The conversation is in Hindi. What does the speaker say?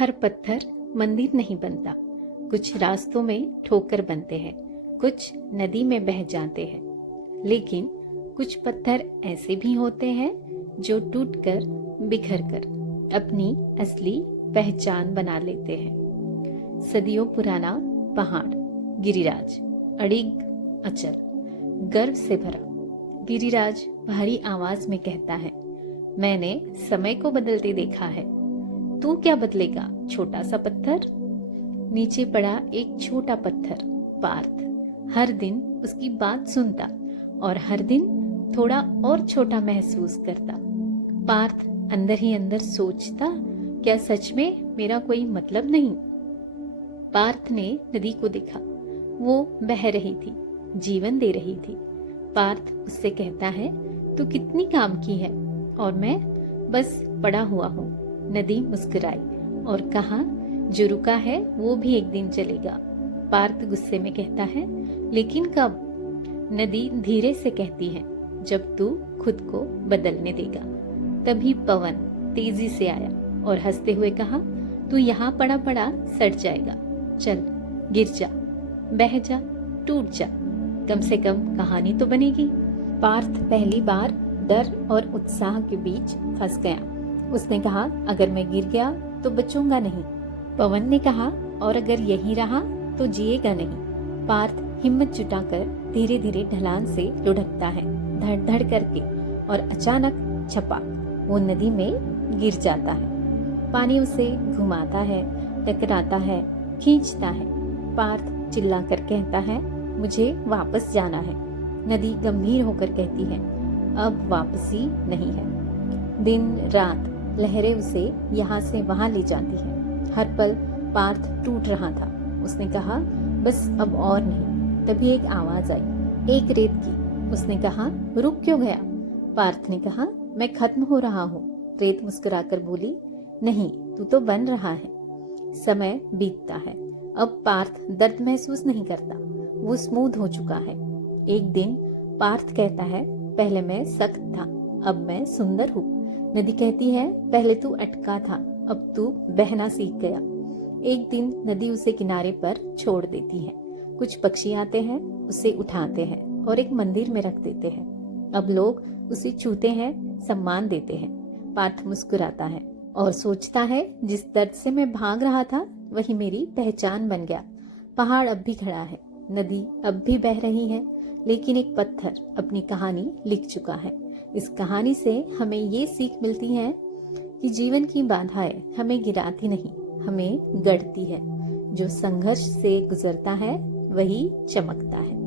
हर पत्थर मंदिर नहीं बनता। कुछ रास्तों में ठोकर बनते हैं, कुछ नदी में बह जाते हैं, लेकिन कुछ पत्थर ऐसे भी होते हैं जो टूटकर बिखर कर अपनी असली पहचान बना लेते हैं। सदियों पुराना पहाड़ गिरिराज, अड़िग अचल, गर्व से भरा। गिरिराज भारी आवाज में कहता है, मैंने समय को बदलते देखा है। तू क्या बदलेगा, छोटा सा पत्थर? नीचे पड़ा एक छोटा पत्थर पार्थ हर दिन उसकी बात सुनता और हर दिन थोड़ा और छोटा महसूस करता। पार्थ अंदर ही अंदर सोचता, क्या सच में मेरा कोई मतलब नहीं? पार्थ ने नदी को देखा, वो बह रही थी, जीवन दे रही थी। पार्थ उससे कहता है, तू कितनी काम की है और मैं बस पड़ा हुआ हूँ। नदी मुस्कुराई और कहा, जो रुका है वो भी एक दिन चलेगा। पार्थ गुस्से में कहता है, लेकिन कब? नदी धीरे से कहती है, जब तू खुद को बदलने देगा। तभी पवन तेजी से आया और हंसते हुए कहा, तू यहाँ पड़ा पड़ा सड़ जाएगा। चल गिर जा, बह जा, टूट जा, कम से कम कहानी तो बनेगी। पार्थ पहली बार डर और उत्साह के बीच फंस गया। उसने कहा, अगर मैं गिर गया तो बचूंगा नहीं। पवन ने कहा, और अगर यही रहा तो जिएगा नहीं। पार्थ हिम्मत जुटाकर धीरे धीरे ढलान से लुढ़कता है, धड़ धड़ करके, और अचानक छपाक वो नदी में गिर जाता है। पानी उसे घुमाता है, टकराता है, खींचता है। पार्थ चिल्लाकर कहता है, मुझे वापस जाना है। नदी गंभीर होकर कहती है, अब वापसी नहीं है। दिन रात लहरें उसे यहाँ से वहां ले जाती हैं। हर पल पार्थ टूट रहा था। उसने कहा, बस अब और नहीं। तभी एक आवाज आई, एक रेत की। उसने कहा, रुक क्यों गया? पार्थ ने कहा, मैं खत्म हो रहा हूँ। रेत मुस्कुराकर बोली, नहीं, तू तो बन रहा है। समय बीतता है। अब पार्थ दर्द महसूस नहीं करता, वो स्मूथ हो चुका है। एक दिन पार्थ कहता है, पहले मैं सख्त था, अब मैं सुंदर हूँ। नदी कहती है, पहले तू अटका था, अब तू बहना सीख गया। एक दिन नदी उसे किनारे पर छोड़ देती है। कुछ पक्षी आते हैं, उसे उठाते हैं और एक मंदिर में रख देते हैं। अब लोग उसे छूते हैं, सम्मान देते हैं। पार्थ मुस्कुराता है और सोचता है, जिस दर्द से मैं भाग रहा था वही मेरी पहचान बन गया। पहाड़ अब भी खड़ा है, नदी अब भी बह रही है, लेकिन एक पत्थर अपनी कहानी लिख चुका है। इस कहानी से हमें ये सीख मिलती है कि जीवन की बाधाएं हमें गिराती नहीं, हमें गढ़ती है। जो संघर्ष से गुजरता है वही चमकता है।